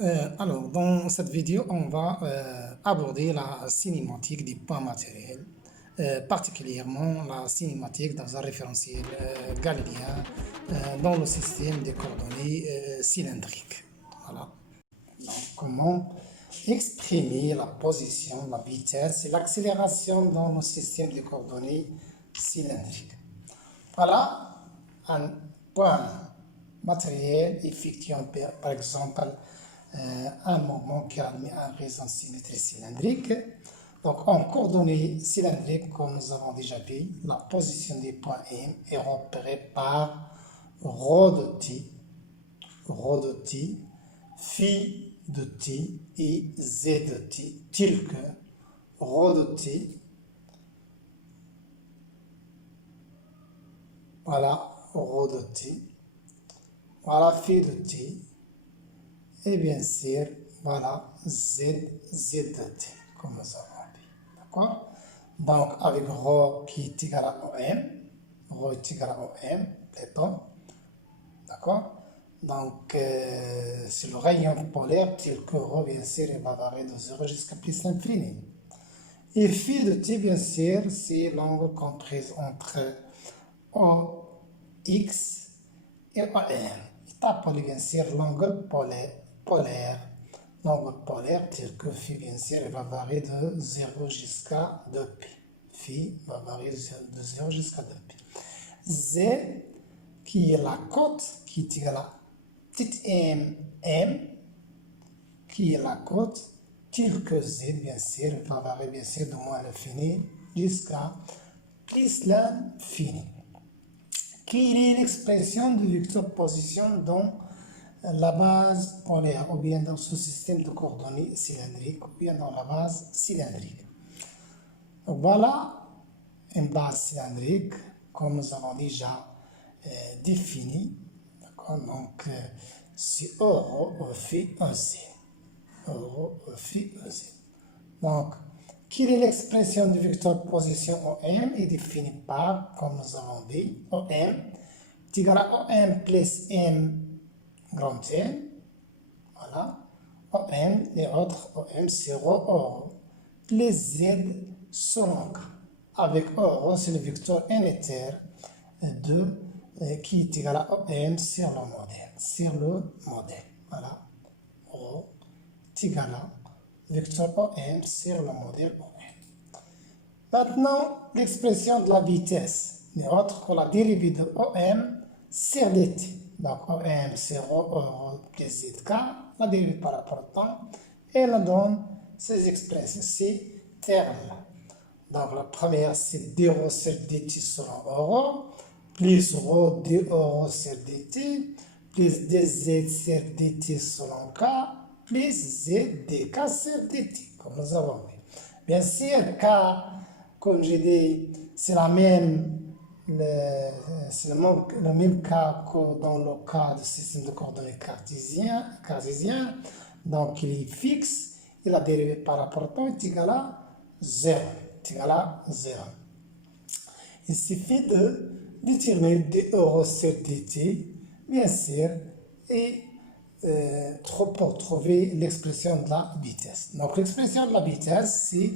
Alors, dans cette vidéo, on va aborder la cinématique des points matériels, particulièrement la cinématique dans un référentiel galiléen dans le système des coordonnées cylindriques. Voilà. Donc, comment exprimer la position, la vitesse et l'accélération dans le système de coordonnées cylindriques. Voilà un point matériel effectuant par exemple un mouvement qui admet un rayon symétrie cylindrique. Donc en coordonnées cylindriques, comme nous avons déjà vu, la position des points M est repérée par ρ de t, phi de t et z de t, tel que ρ de t, voilà ρ de t, voilà phi de t, et bien sûr, voilà z de t, comme nous avons vu. D'accord? Donc, avec ρ qui est égal à OM, ρ est égal à OM, plutôt. D'accord? Donc, c'est le rayon polaire tel que ρ, bien sûr, il va varier de 0 jusqu'à plus l'infini. Et phi de t, bien sûr, c'est l'angle compris entre OX et OM. Il appelé bien sûr l'angle polaire. L'angle polaire tel que phi, bien sûr, il va varier de 0 jusqu'à 2π. Phi va varier de 0 jusqu'à 2π. Z, qui est la cote, qui est égale à petite m, qui est la cote, tel que z, bien sûr, va varier bien sûr de moins l'infini jusqu'à plus l'infini. Quelle est l'expression de vecteur position dans la base polaire, ou bien dans ce système de coordonnées cylindriques, ou bien dans la base cylindrique? Donc, voilà une base cylindrique, comme nous avons déjà défini. Donc, c'est ρ phi EZ. ρ phi EZ. Donc, quelle est l'expression du vecteur position OM est définie par, comme nous avons dit, OM est égal à OM plus M grand N. Voilà. OM et autres OM, c'est ρ plus Z selon K. Avec ρ, c'est le vecteur unitaire qui est égal à OM sur le modèle. Voilà. ρ est égal à vecteur OM sur le modèle OM. Maintenant, l'expression de la vitesse n'est autre que la dérivée de OM sur dt. Donc, OM c'est ρ plus zk, la dérivée par rapport au temps, et elle donne ces expressions, ces termes-là. Donc, la première, c'est d ρ sur dt selon ρ, plus ρ d ρ sur dt, plus dz sur dt selon k, plus z dk sur dt, comme nous avons vu. Bien sûr, k, comme j'ai dit, c'est le même cas que dans le cas du système de coordonnées cartésien. Donc, il est fixe et la dérivée par rapport au temps est égale à 0. Il suffit de déterminer d ρ sur dt, bien sûr, et pour trouver l'expression de la vitesse. Donc, l'expression de la vitesse, c'est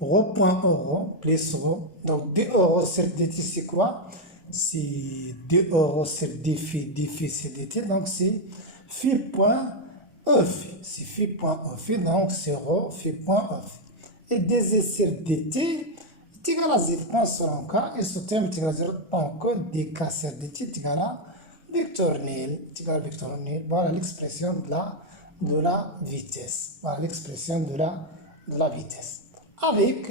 ρ point ρ plus ρ. Donc, d ρ sur dt, c'est quoi? C'est d ρ sur d phi sur dt. Donc, c'est phi point e phi. C'est phi point e phi. Donc, c'est ρ phi point e phi. Et dz sur dt est égal à z point selon k. Et ce terme est égal à 0. Donc, dk sur dt est égal à vecteur nul. Voilà l'expression de la vitesse. Voilà l'expression de la vitesse. Avec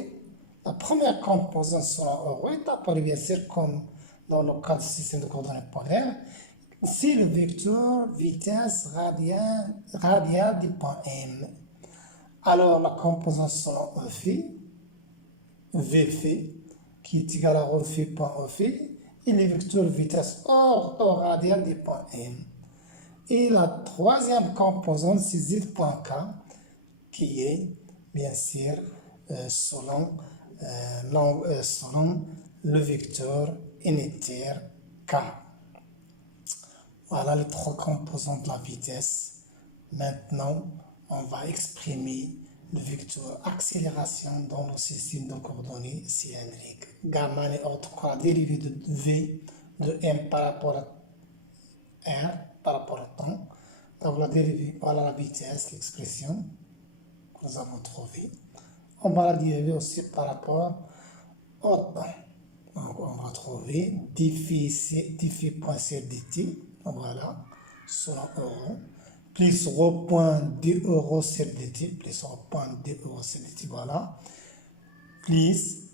la première composante selon ρ est appelée bien sûr comme dans le cas du système de coordonnées polaires, c'est le vecteur vitesse radiale du point M. Alors la composante selon E phi, V phi, qui est égal à ρ phi point E phi, et le vecteur vitesse hors radial du point M. Et la troisième composante, c'est Z point K, qui est bien sûr selon le vecteur unitaire K. Voilà les trois composantes de la vitesse Maintenant, on va exprimer le vecteur accélération dans le système de coordonnées cylindriques. Gamma n'est autre que la dérivée de V de M par rapport à R, par rapport au temps. Donc la dérivée, voilà la vitesse, l'expression que nous avons trouvée. On va la dériver aussi par rapport au temps. Donc on va trouver dφ point sur dt, voilà, selon euro, plus rho point d euro sur dt, plus rho point d euro sur dt, voilà, plus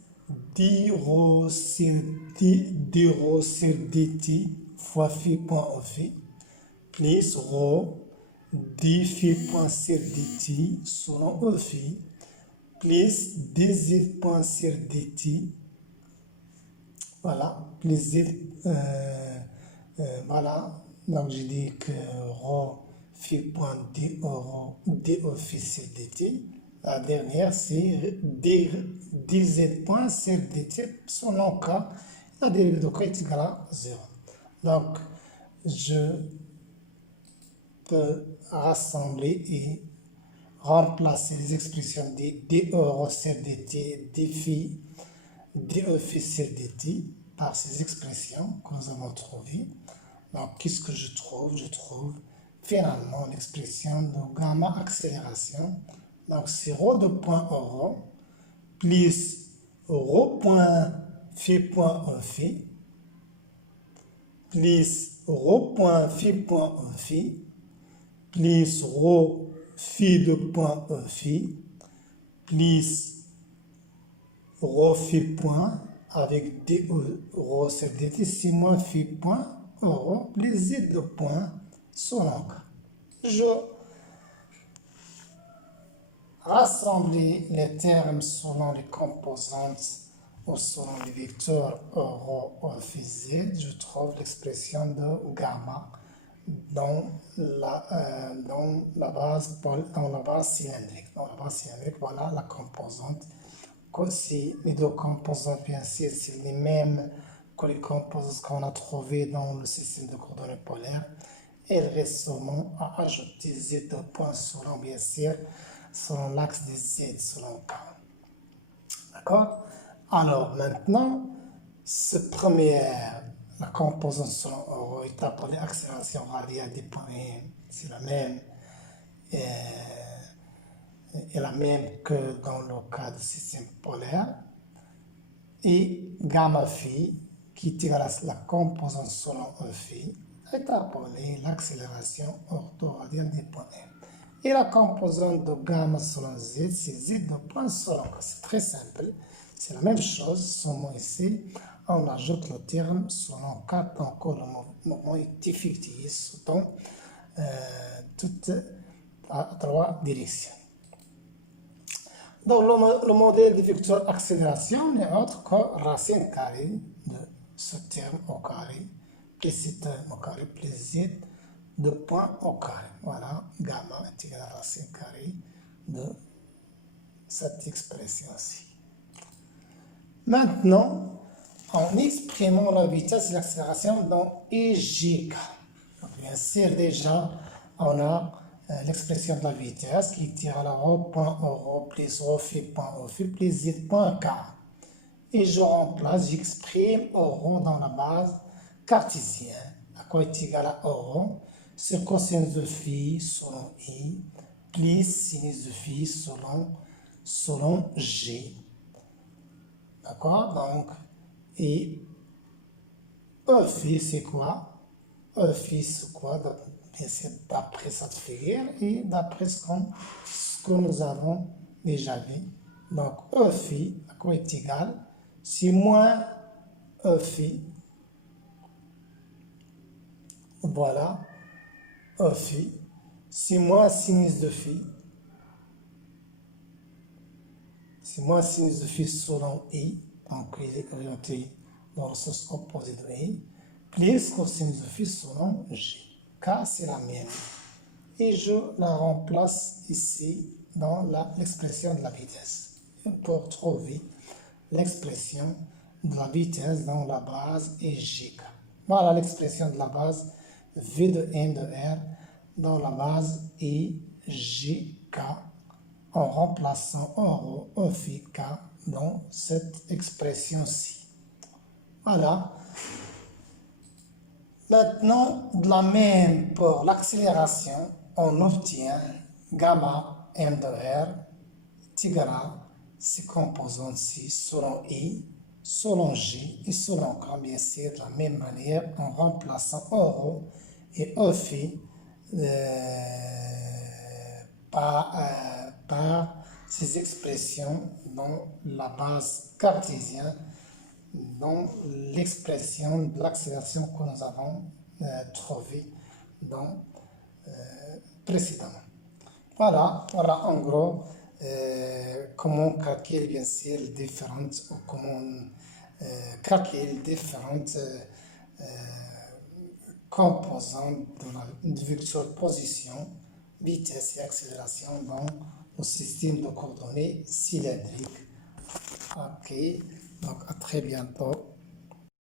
d rho sur dt fois phi point au phi, plus rho d phi point sur dt selon au phi, plus dz point sur dt, voilà, plus voilà, donc je dis que rho phi point d au phi sur dt. La dernière, c'est dz point sur dt, selon k, la dérivée de k est égale à 0. Donc, je peux rassembler et remplacer les expressions de d euro sur dt, d phi sur dt par ces expressions que nous avons trouvées. Donc, qu'est-ce que je trouve? Je trouve finalement l'expression de gamma accélération. Donc, c'est rho de point euro plus rho point phi point e phi plus rho point phi point e phi plus rho phi de point e phi plus rho phi point avec d rho sur dt, c'est moins phi point euro plus z de point selon k. Je rassemble les termes selon les composantes ou selon les vecteurs euro ou phi z. Je trouve l'expression de gamma dans la base cylindrique. Dans la base cylindrique, voilà la composante. Si les deux composantes, bien sûr, c'est les mêmes que les composantes qu'on a trouvées dans le système de coordonnées polaires, il reste seulement à ajouter z de point selon, bien sûr, selon l'axe de z, selon k. D'accord? Alors maintenant, la composante selon euro est appelée accélération radiale des points M. C'est la même. Est la même que dans le cas du système polaire. Et gamma phi, qui est égal à la composante selon E phi, est appelée l'accélération orthoradiale des points M. Et la composante de gamma selon z, c'est z de point selon k. C'est très simple. C'est la même chose, seulement ici, on ajoute le terme selon k tant que le mouvement est effectif dans toutes à trois directions. Donc, le modèle de vecteur accélération n'est autre que racine carrée de ce terme au carré, plus ce terme au carré, plus z de point au carré. Voilà, gamma est égal à racine carrée de cette expression-ci. Maintenant, en exprimant la vitesse et l'accélération dans EGK. Donc, bien sûr, déjà, on a l'expression de la vitesse qui tire à la rho point euro plus rho phi point e phi plus z point k. Et je remplace, j'exprime euro dans la base cartésienne. À quoi est égal à euro sur cosinus de phi selon i plus sinus de phi selon g. D'accord? Donc, et E phi c'est quoi? E phi c'est quoi? Bien sûr, d'après cette figure et d'après ce que nous avons déjà vu. Donc, E phi, à quoi est égal? C'est moins E phi. Voilà, E phi. C'est moins sinus de phi. C'est moins sinus de phi selon i. Donc, il est orienté dans le sens opposé de i. Plus cosinus de phi selon g. K, c'est la même. Et je la remplace ici dans l'expression de la vitesse. Pour trouver l'expression de la vitesse dans la base et GK. Voilà l'expression de la base V de M de R dans la base I, J, K en remplaçant euro, phi, K dans cette expression-ci. Voilà. Maintenant, de la même pour l'accélération, on obtient gamma m de r égale ces composantes-ci selon I, selon J et selon K, bien sûr, de la même manière en remplaçant euro et phi par ces expressions dans la base cartésienne, dans l'expression de l'accélération que nous avons trouvée dans précédemment. Voilà en gros comment calculer bien sûr différentes ou comment calculer différentes composantes de vecteur position, vitesse et accélération dans le système de coordonnées cylindriques. Ok, donc à très bientôt.